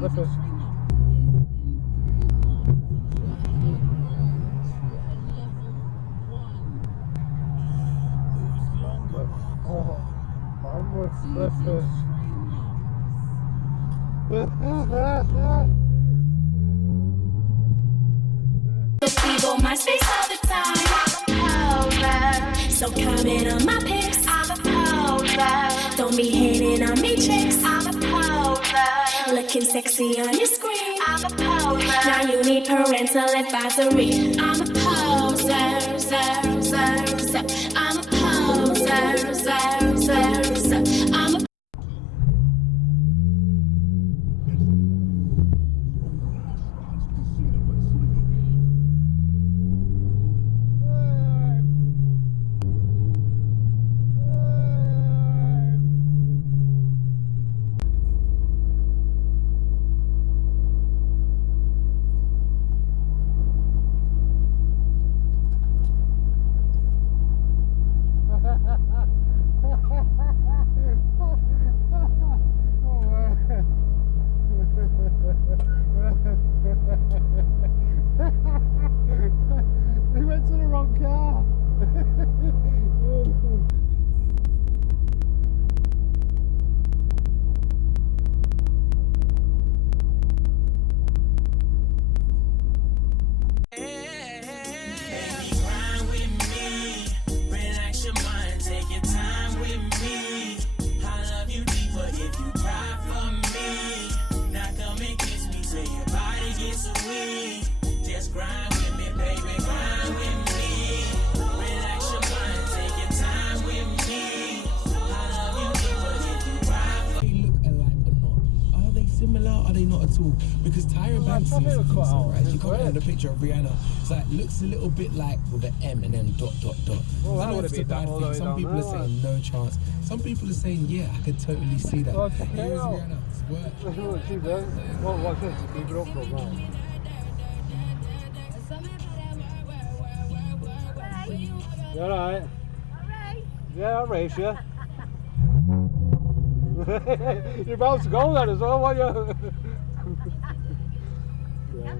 slippers. I'm with slippers. People on my space all the time. I'm a poser. So comment on my pics. I'm a poser. Don't be hating on me chicks. I'm a poser. Looking sexy on your screen. I'm a poser. Now you need parental advisory. I'm a poser, zer, zer, zer. I'm a poser, zer, zer, zer. I'm a We went to the wrong car. Baby, grind with me. Relax your mind, take your time with me. I love you deeper if you cry for me. Now come and kiss me till your body gets weak. Just grind with me, baby, grind with me. Relax your mind, take your time with me. I love you deeper if you cry for me. They look alike or not? Are they similar? Are they not at all? Because Tyra Banks thought they were cut out. right? She It's commented on weird. the picture of Rihanna. It's like looks a little bit like with an M and then dot dot dot. Well, I that don't know would if have it's a been that bad all the thing. way Some down people are there, saying no chance. Some people are saying yeah, I could totally see that. Oh, check it Here is out. Rihanna. It's work. This is what she does. Well, watch this. Keep it up for now. You alright? Yeah, I'll race you. You're about to go then as well, weren't you? Yeah.